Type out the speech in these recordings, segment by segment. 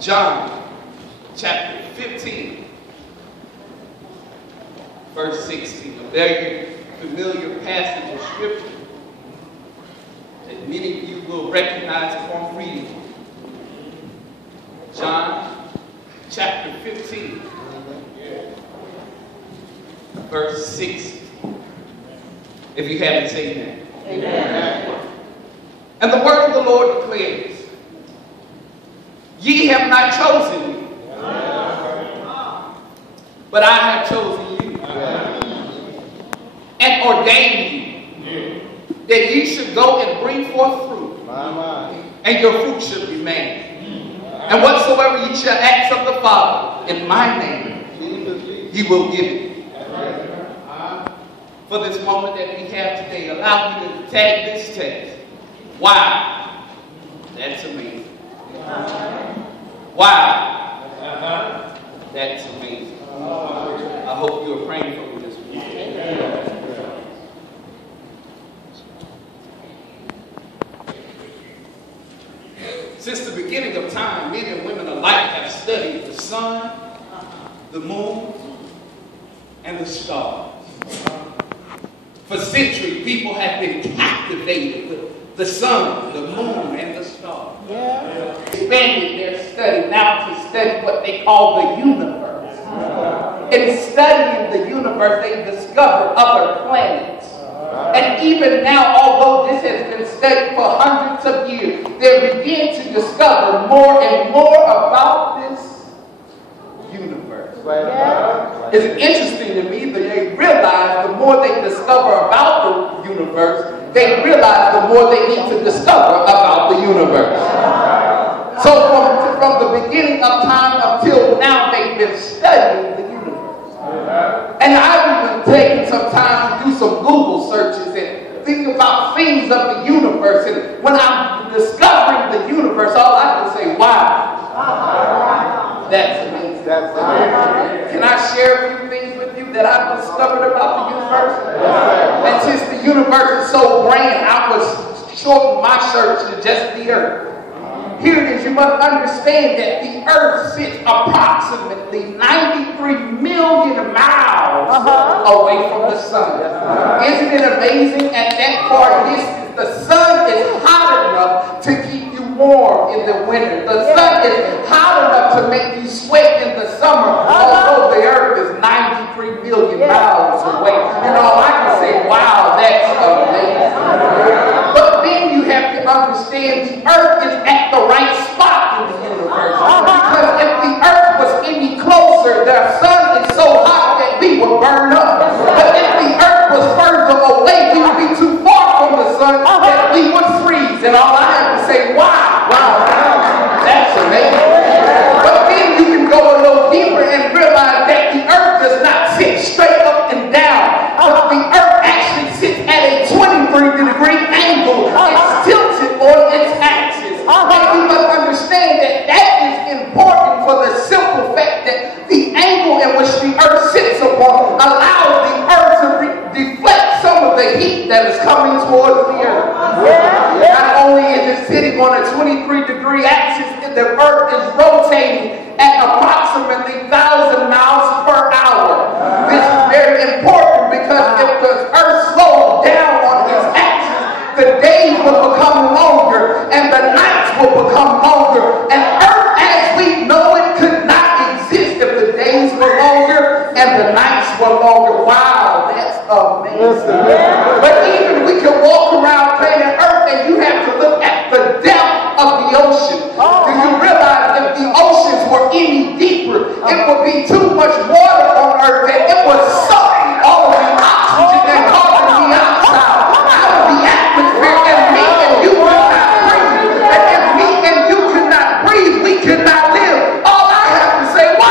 John chapter 15, verse 16. A very familiar passage of scripture that many of you will recognize upon reading. John chapter 15, verse 16. If you haven't seen that. Amen. And the word of the Lord declares, ye have not chosen me, but I have chosen you and ordained you that ye should go and bring forth fruit, and your fruit should remain. And whatsoever ye shall ask of the Father in my name, he will give it. For this moment that we have today, allow me to tag this text. Wow, that's amazing. Wow, that's amazing. I hope you are praying for me this week. Since the beginning of time, men and women alike have studied the sun, the moon, and the stars. For centuries, people have been captivated with the sun, the moon, and the stars. Expanded their study now to study what they call the universe. In studying the universe, they discovered other planets. And even now, although this has been studied for hundreds of years, they begin to discover more and more about this universe. It's interesting to me that they realize the more they discover about the universe, they realize the more they need to discover about the universe. So from the beginning of time until now, they've been studying the universe. And I've even taken some time to do some Google searches and think about things of the universe. And when I'm discovering the universe, all I can say, wow, that's amazing. Can I share a few things with you that I've discovered about the universe? And since the universe is so grand, I was shortening my search to just the earth. Here it is. You must understand that the earth sits approximately 93 million miles away from the sun. Isn't it amazing? At that far distance, the sun is hot enough to keep you warm in the winter. The sun is hot enough to make you sweat in the summer, although the earth is 93 million miles away. And all I can say, wow, that's amazing. But then you have to understand the earth is at the right spot in the universe. Because if the earth was any closer, the sun is so hot that we would burn up. But if the earth was further away, we would be too far from the sun that we would freeze. And all I have to say, wow, that's amazing. But then you can go a little deeper and realize that the earth does not sit straight up and down. But the earth actually sits at a 23-degree angle. It's tilted on its axis. And you must understand that that is important for the simple fact that the angle in which the earth sits upon allows the earth to deflect some of the heat that is coming towards the earth. Not only is it sitting on a 23-degree axis, the earth is rotating at approximately 1,000 miles per hour. This is very important because if the earth slows down on its axis, the days will become longer and the nights will become longer. And earth as we know it could not exist if the days were longer and the nights were longer. Wow, that's amazing. But even we can walk around planet Earth and you have to look at the depth of the ocean. Do you realize if the oceans were any deeper, it would be too much water on Earth that it would suck all of the oxygen and carbon dioxide out of the atmosphere, and me and you could not breathe. And if me and you could not breathe, we could not live. All I have to say, wow!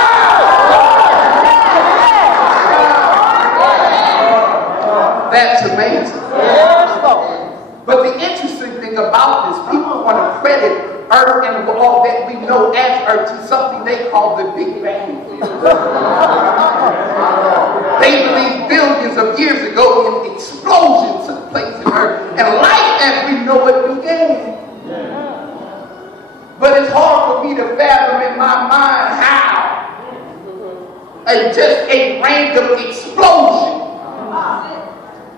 That's amazing. But the interesting thing about this, people want to credit Earth and all that we know as Earth to something they call the Big Bang Theory. They believe billions of years ago an explosion took place in Earth and life as we know it began. But it's hard for me to fathom in my just a random explosion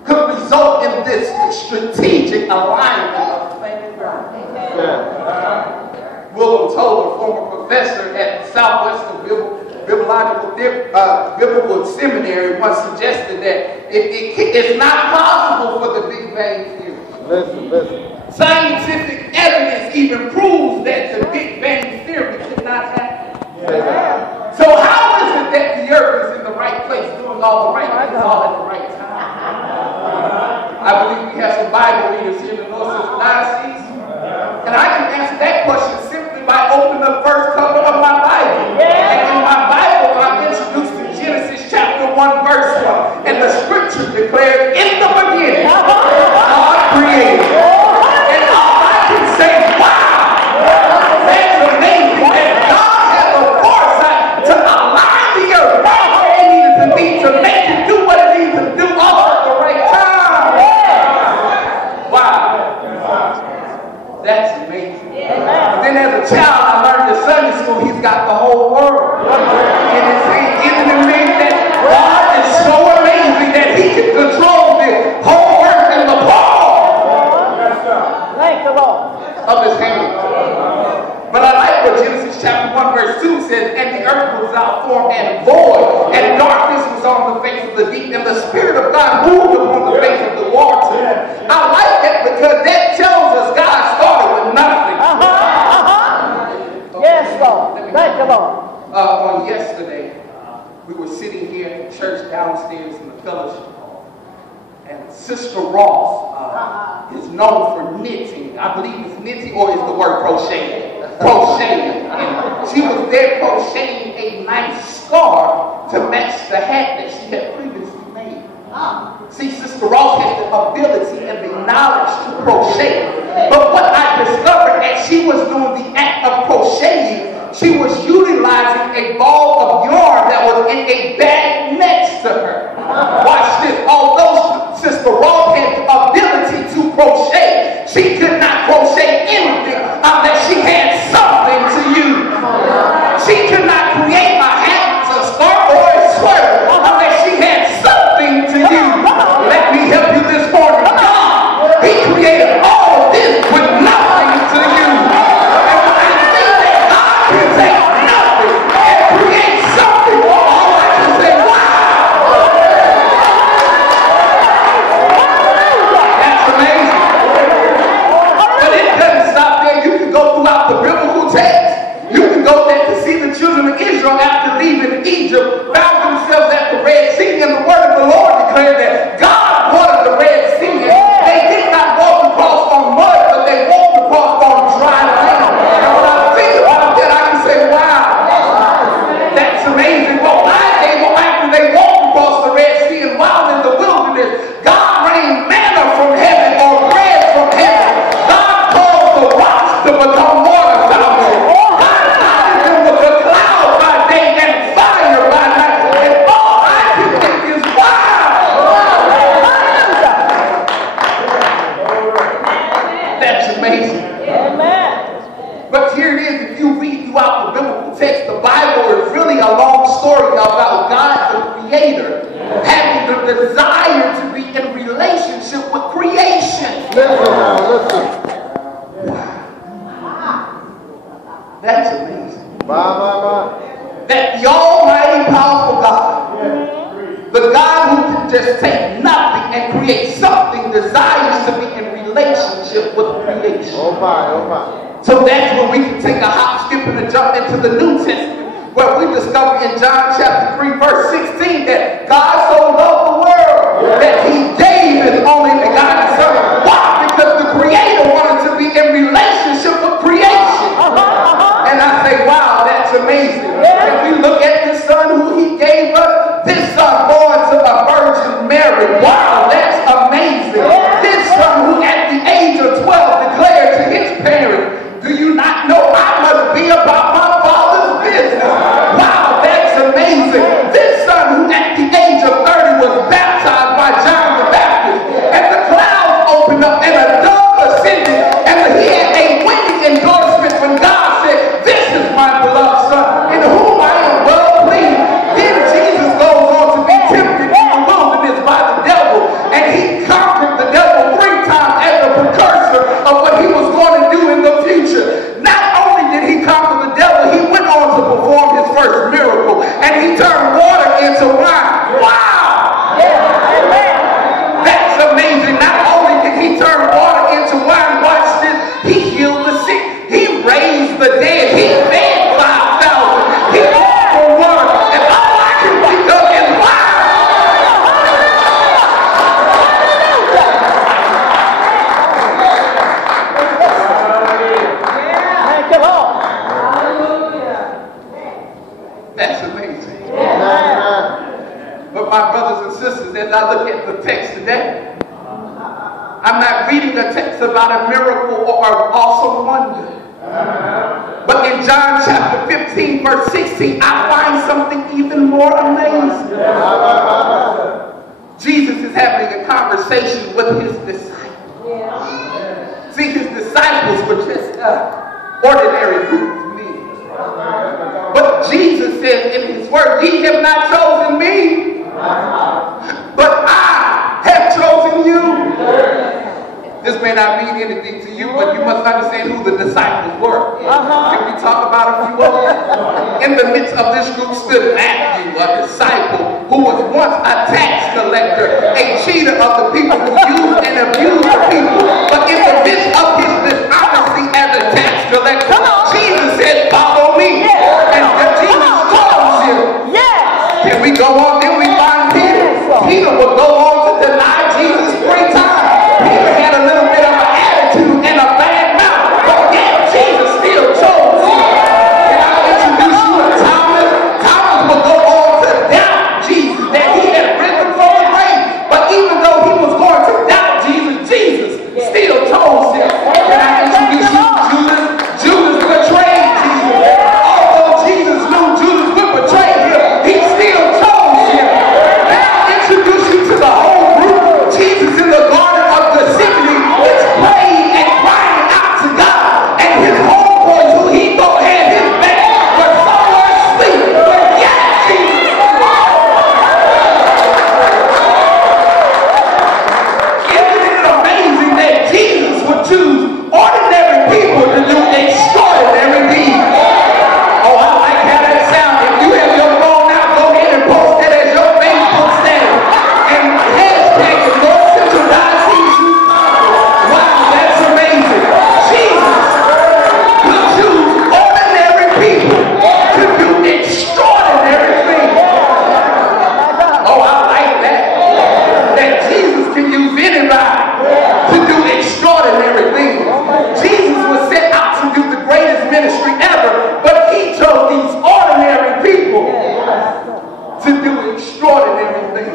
could result in this strategic alignment of planet Earth. Willem told a former professor at Southwestern Biblical Seminary once suggested that it's not possible for the Big Bang Theory. Listen. Scientific evidence even proves that the Big Bang Theory could not happen. So how is it that the earth is in the right place, doing all the right things all at the right time? I believe we have some Bible readers here in the North Central Diocese. And I can answer that question simply by opening the first cover of my Bible. And in my Bible, I'm introduced to Genesis chapter 1, verse 1. And the scripture declares, in the beginning, God created. And all I can say, wow, that's amazing that God had the foresight to align the earth right where it needed to be to make it do what it needs to do all at the right time. Wow. That's amazing. But then as a child, I learned in Sunday school, he's got the whole world. And it's in the mean that God is so amazing that he can control the whole earth and the ball of his hand. But I like what Genesis chapter 1 verse 2 says, and the earth was without form and void, and darkness was on the face of the deep, and the Spirit of God moved upon the face of the water. I like that because that tells us God started with nothing. Yes, Lord. Thank you, Lord. On yesterday, we were sitting here in church downstairs in the fellowship hall, and Sister Ross is known for knitting. I believe it's knitting, or is the word crocheting? Crocheting. And she was there crocheting a nice scarf to match the hat that she had previously made. See, Sister Ross has the ability and the knowledge to crochet. But what I discovered as she was doing the act of crocheting, she was utilizing a ball of yarn that was in a bag next to her. Watch this. Although Sister Ross had the ability to crochet, she could not crochet anything unless she had something to use. She could not create a hat, a scarf, or a sweater unless she had something to use. Let me help you this morning. God, he created all of this with nothing to use. And when I see that God can take nothing and create something, all I can say, wow. That's amazing. But it doesn't stop there. You can go throughout the biblical text. You can go there to see the children of Israel after leaving Egypt, found themselves at the Red Sea, and the word of the Lord declared that God wanted the Red Sea. They did not walk across on mud, but they walked across on dry land. And when I think about that, I can say, wow, that's amazing. But why after they walked across the Red Sea and while in the wilderness, God rained manna from heaven or bread from heaven. God caused the rocks to become water fountains. God guided them with a cloud by day and fire by night. And all I can think is, wow. That's amazing. But here it is, if you read throughout the biblical text, the Bible is really a long story about God, the Creator, having the desire to be in relationship with creation. Listen. That's amazing. Bye. That the almighty, powerful God, the God who can just take nothing and create something, desires to be in relationship with creation. Oh my. So that's when we can take a hop, skip, and a jump into the New Testament, where we discover in John chapter 3, verse 16, that God so loved the world that he gave his only begotten Son. Why? Because the Creator wanted to be in relationship with creation. And I say, wow, that's amazing. If we look at the Son who he gave us, this Son born to a Virgin Mary. Wow, that's amazing. This Son who at the age of 12 declared to his parents, do you not know I must be about my Father's business? Wow, that's amazing. This Son who at the age of 30 was about a miracle or an awesome wonder. But in John chapter 15, verse 16, I find something even more amazing. Jesus is having a conversation with his disciples. See, his disciples were just ordinary group of men. But Jesus said in his word, ye have not chosen me, but I have chosen you. This may not mean anything to you, but you must understand who the disciples were. Can we talk about a few of them? In the midst of this group stood Matthew, a disciple who was once a tax collector, a cheater of the people who used and abused the people. But in the midst of his dishonesty as a tax collector, Jesus said, follow me. And Jesus calls him. Can we go on? Then we find Peter. Peter would go on to deny Jesus 3 times. Peter had a little bit of an attitude and a bad mouth, but yet Jesus still chose him. Can I introduce you to Thomas? Thomas would go on to doubt Jesus, that he had risen from the grave. But even though he was going to doubt Jesus, Jesus still chose him. Can I introduce you to Judas? Judas betrayed Jesus. Although Jesus knew Judas would betray him, he still chose him. Can I introduce you to the whole group? Jesus in the garden of Gethsemane is praying and crying out to God, and his homeboys who he thought had his back were somewhere asleep. But yet Jesus. Isn't it amazing that Jesus would choose ordinary people to do extraordinary deeds? Oh, I like how that sounds. If you have your phone out, go ahead and post that as your Facebook status. And hashtag the North Central Diocese Youth Conference. Wow, that's amazing. Jesus could choose ordinary people to do extraordinary things. Oh, I like that. That Jesus can use anybody to do extraordinary things. Jesus was set out to do the greatest ministry ever, but he chose these ordinary people to do extraordinary things.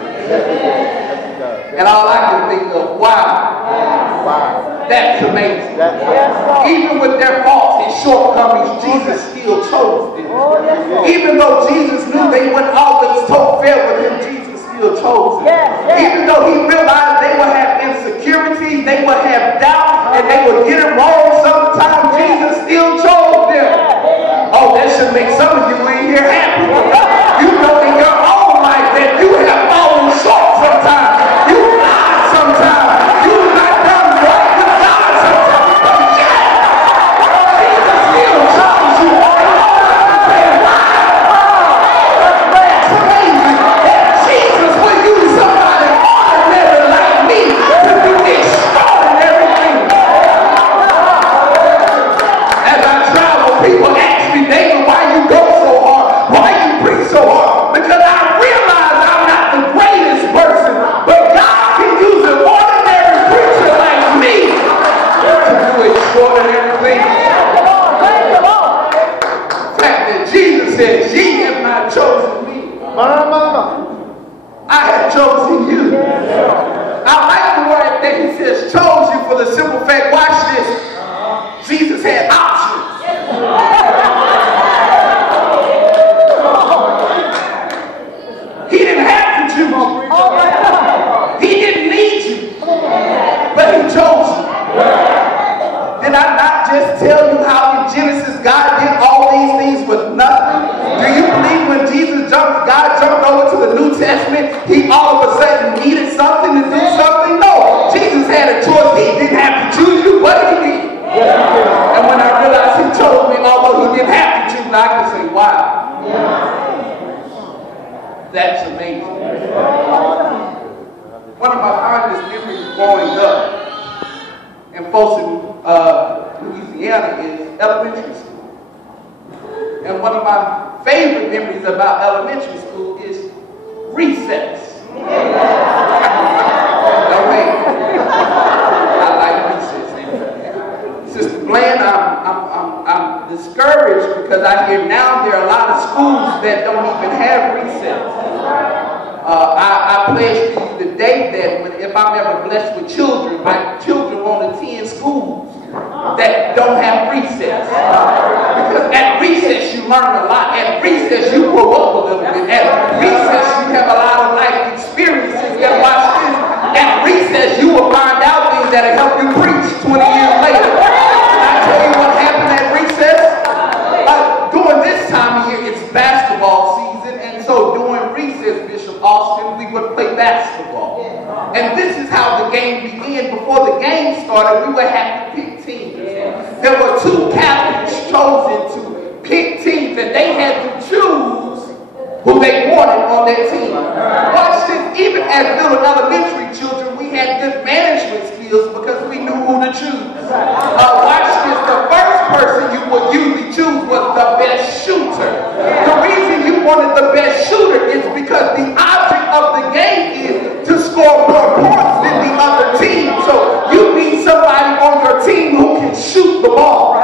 And all I can think of, wow, that's amazing. Even with their faults and shortcomings, Jesus still chose them. Even though Jesus knew they wouldn't always fail with him, Jesus still chose them. Even though he realized they would have insecurity, they would have doubt, and they would get it wrong sometimes, Jesus still chose them. Oh, that should make some of you in here happy. You know in your own life that you have fallen short sometimes. You lied sometimes. You not done right with God sometimes. But yet, Jesus still chose you. It's amazing that Jesus will use somebody ordinary like me to do extraordinary things. As I travel, people ask me, David, why you go so hard? Why you preach so hard? Because I realize I'm not the greatest person, but God can use an ordinary preacher like me to do extraordinary things. The fact that Jesus says, ye have not chosen me. I have chosen you. I like the word that he says, chose you, for the simple fact, watch this, Jesus had options. He didn't have to choose you. He didn't need you. But he chose you. Did I not just tell you how in Genesis God did all these things with nothing? Do you believe when God jumped over to the New Testament, he all of a sudden needed something to do something? No. Jesus had a choice. He didn't have to choose you, but he did. And when I realized he chose me, although he didn't have to choose me, I can say, wow. That's amazing. One of my fondest memories growing up in Folsom, Louisiana is elementary school. And one of my favorite memories about elementary school is recess. I like recess. Sister Bland, I'm discouraged because I hear now there are a lot of schools that don't even have recess. I pledge to you today that if I'm ever blessed with children, my children won't attend school that don't have recess. Because at recess you learn a lot. At recess you grow up a little bit. At recess you have a lot of life experiences. And watch this. At recess you will find out things that'll help you preach 20 years later. Can I tell you what happened at recess? During this time of year, it's basketball season, and so during recess, Bishop Austin, we would play basketball. And this is how the game began. Before the game started, we would have to pick teams. There were 2 captains chosen to pick teams, and they had to choose who they wanted on their team. Watch this. Even as little elementary children, we had good management skills because we knew who to choose. Watch this. The first person you would usually choose was the best shooter. The reason you wanted the best shooter is because the object of the game is to score more points than the other team. So you need somebody on your team who can shoot the ball.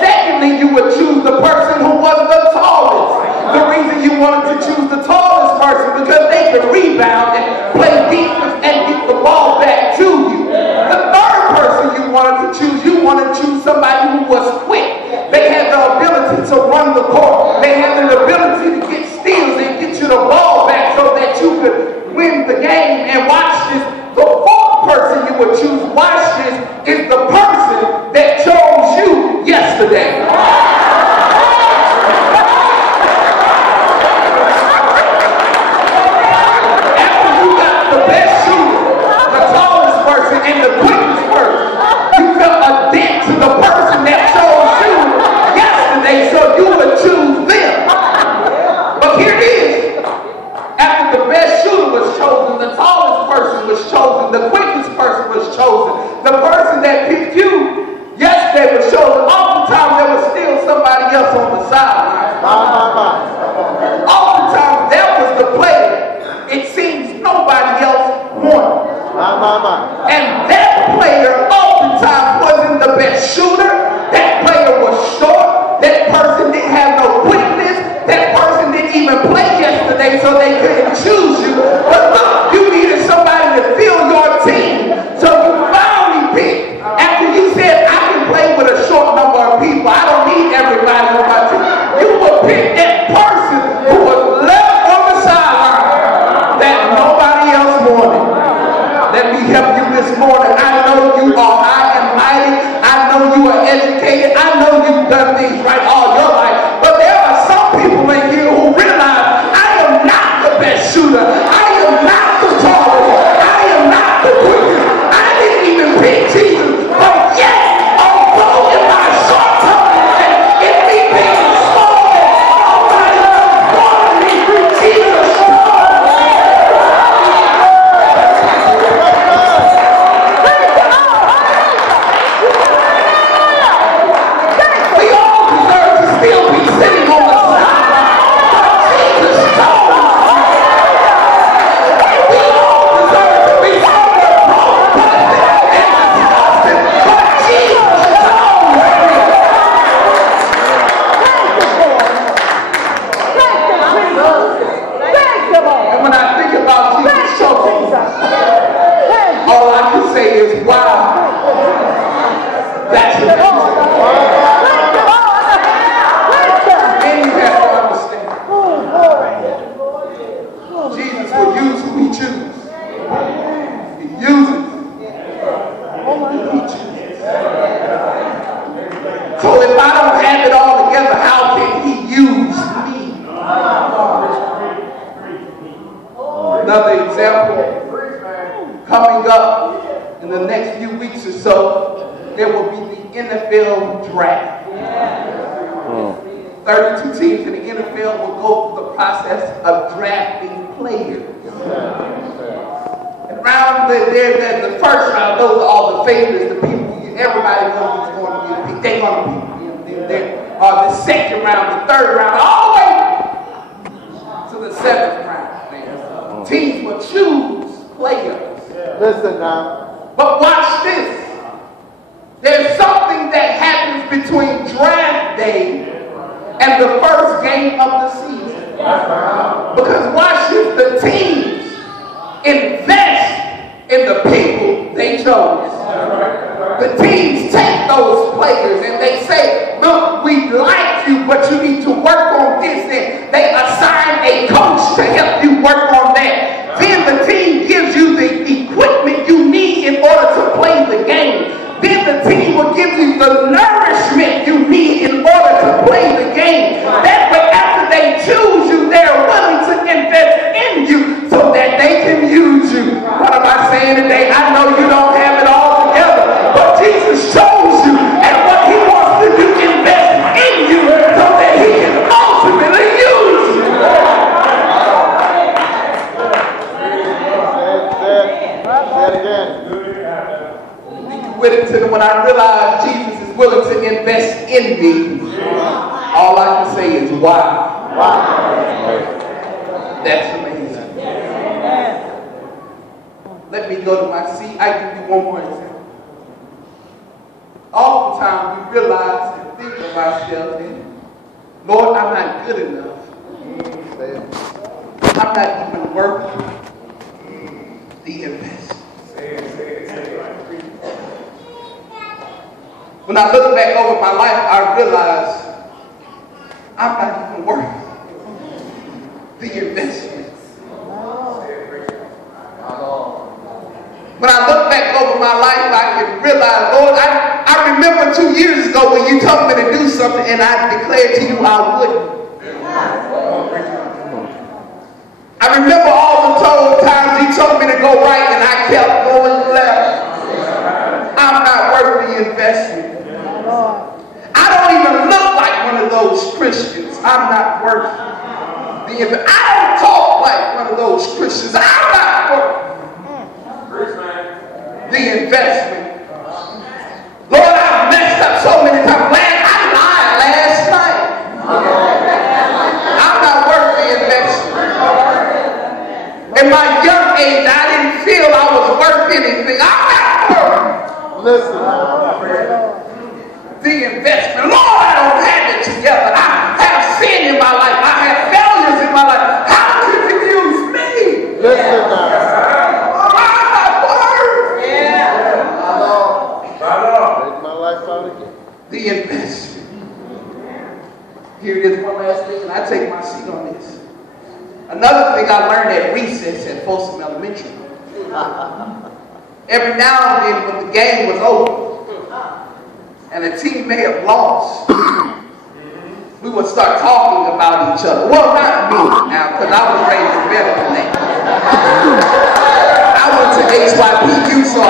Secondly, you would choose the person who was the tallest. The reason you wanted to choose the tallest person because they could rebound and play defense and get the ball back to you. The third person you wanted to choose somebody who was quick. They had the ability to run the court. They had the ability to get steals and get you the ball back so that you could win the game. And watch this. The fourth person you would choose, watch this, is the person that chose you yesterday. And the quickest person, you felt a dent to the person that chose you yesterday, so you would choose them. But here it is. After the best shooter was chosen, the tallest person was chosen, the quickest person was chosen, the person that picked you yesterday was chosen. Oftentimes there was still somebody else on the sideline. Oftentimes that was the player. It seems nobody else wanted. And that player oftentimes wasn't the best shooter. That player was short. That person didn't have no quickness. That person didn't even play yesterday, so they couldn't choose you. But look, you needed somebody to fill your team. So you finally picked. After you said, I can play with a short number of people. I don't need everybody on my team. You would pick that person who was left on the sideline that nobody else wanted. Let me help you this morning. I know you are high and mighty. I know you are educated. I know you've done things right all your life. But there are some people in here who realize I am not the best shooter. I am not the tallest. I am not the quickest. I didn't even pick Jesus. But yet, although in my short time and in me being small, nobody else wanted me through Jesus. Another example, coming up in the next few weeks or so, there will be the NFL draft. 32 teams in the NFL will go through the process of drafting players. And around the first round, those are all the favorites, the people everybody knows who's going to be picked. They're going to be there. The second round, the third round, all the way to the seventh round. Teams will choose players. Listen now. But watch this. There's something that happens between draft day and the first game of the season. Because watch this, the teams invest in the people they chose. The teams take those players invest in me, all I can say is wow. That's amazing. Let me go to my seat. I give you one more example. Oftentimes we realize and think of ourselves in, Lord, I'm not good enough. I'm not even worth the investment. When I look back over my life, I realize I'm not even worth the investment. When I look back over my life, I can realize, Lord, I remember 2 years ago when you told me to do something and I declared to you I wouldn't. I remember all the times you told me to go right and I kept going left. I'm not worth the investment. I don't even look like one of those Christians. I'm not worth the investment. I don't talk like one of those Christians. I'm not worth the investment. Lord, I've messed up so many times. I lied last night. I'm not worth the investment. In my young age, I didn't feel I was worth anything. I'm not worth the investment. Lord, I don't have it together. I have sin in my life. I have failures in my life. How could you use me? Listen now. The investment. Here it is, one last thing, and I take my seat on this. Another thing I learned at recess at Folsom Elementary. Every now and then when the game was over and the team may have lost, we would start talking about each other. Well, not me now, because I was raised better than that. I went to HYPU, so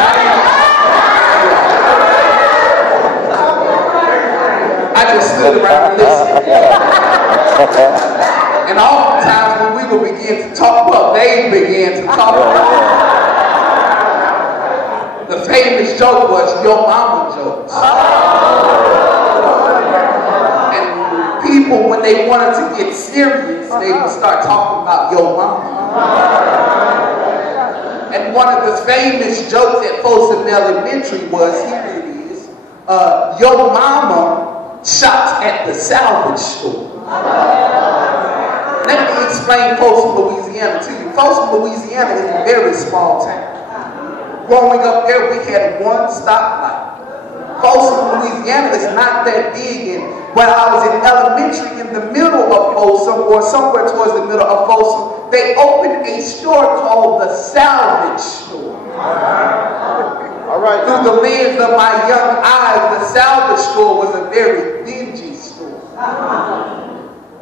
I just stood around and listened. And oftentimes when we would begin to talk, well, they began to talk. The famous joke was your mama jokes. And people, when they wanted to get serious, they would start talking about your mama. And one of the famous jokes at Folsom Elementary was, here it is, your mama shops at the salvage store. Let me explain Folsom, Louisiana to you. Folsom, Louisiana is a very small town. Growing up there, we had one stoplight. Folsom, Louisiana is not that big. And when I was in elementary, in the middle of Folsom, or somewhere towards the middle of Folsom, they opened a store called the Salvage Store. All right. Through the lens of my young eyes, the Salvage Store was a very dingy store.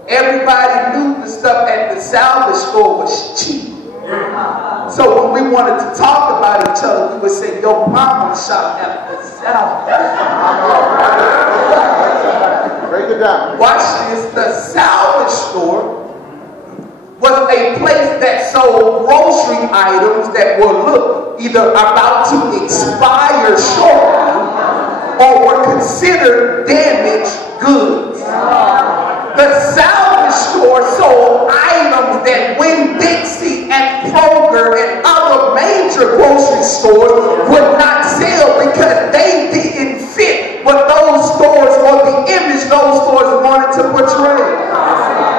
Everybody knew the stuff at the Salvage Store was cheap. So when we wanted to talk about each other, we would say, your mama shop at the Salvage. Break it down. Watch this. The Salvage Store was a place that sold grocery items that were either about to expire shortly or were considered damaged goods. The Salvage Store sold items that Winn-Dixie and Kroger and other major grocery stores would not sell because they didn't fit what those stores or the image those stores wanted to portray.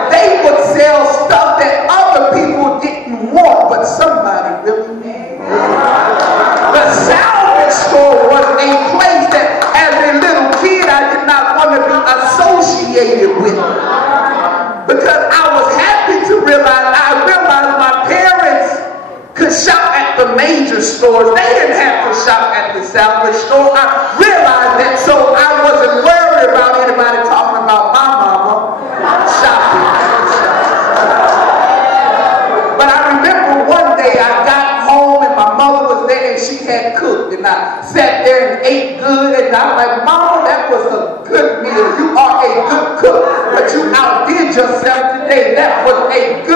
They would sell stuff that other people didn't want, but somebody really needed. The Salvage Store was a place that, as a little kid, I did not want to be associated with. Because I was happy to realize, my parents could shop at the major stores. They didn't have to shop at the Salvage Store. I realized that, so I wasn't worried about anybody talking about my mama shopping at the Salvage Store. But I remember one day I got home and my mother was there and she had cooked, and I sat there and ate good, and I was like, Mama, that was a good meal. You are a good cook, but you outdid yourself today. That was a good